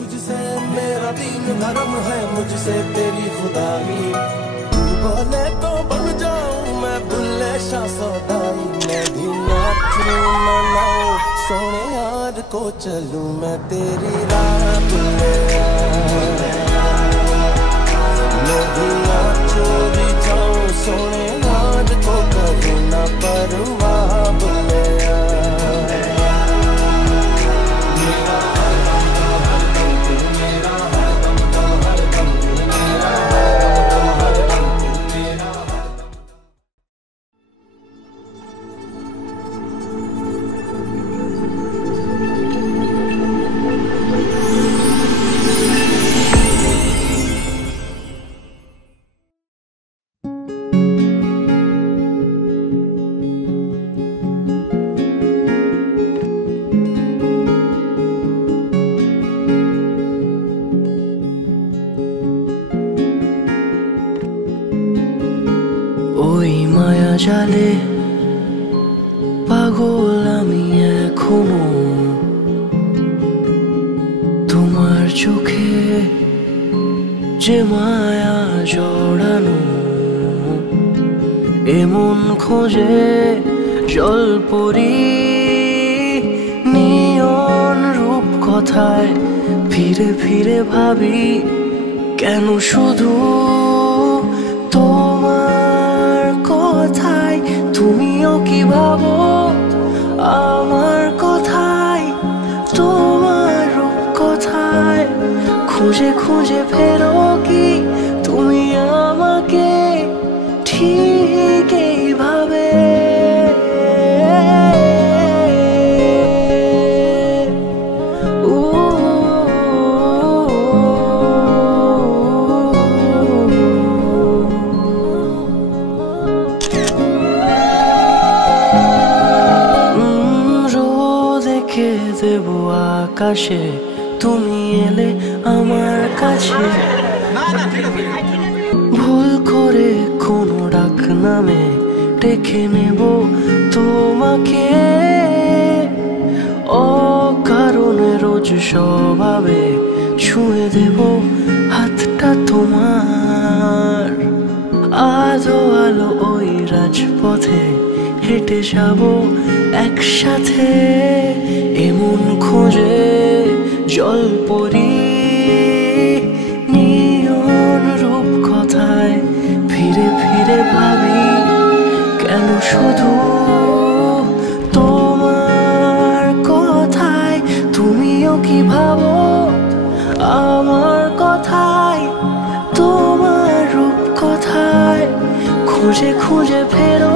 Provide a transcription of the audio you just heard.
तुझसे मेरा दीन धर्म है, मुझसे तेरी खुदाई। तू बोले तो बन जाऊं मैं बुल्ले शाह सौदाई। मैं भी नाचूं मनाऊं सोने यार को चलूं मैं तेरी राह बुल्ले। मैं भी नाचूं भी जाऊं सोने यार को करूं ना परवाह बुल्ले। জালে পাগল আমি এখনো তোমার চোখে যে মায়া জড়ানো। এমন খোঁজে জলপরি নিয়ন রূপ কথায় ফিরে ফিরে ভাবি কেন শুধু তোমার কথায়। তুমিও কি ভাবো আমার কথায়, তোমার রূপ কথায় খুঁজে খুঁজে ফেরো কি তুমি আমাকে ঠিক এইভাবে। দেবো আকাশে তুমি এলে আমার কাছে। ভুল করে কোনো ডাক নামে ডেকে নেব তোমাকে। অকারণে রোজ স্বভাবে ছুঁয়ে দেব হাতটা তোমার। আলো আলো ওই রাজপথে হেঁটে যাব একসাথে। এমন খোঁজে জলপরি নিয়ন রূপ কথায় ফিরে ফিরে ভাবি কেন শুধু তোমার কথায়। তুমিও কি ভাবো আমার কথায়, তোমার রূপ কথায় খুঁজে খুঁজে ফেরো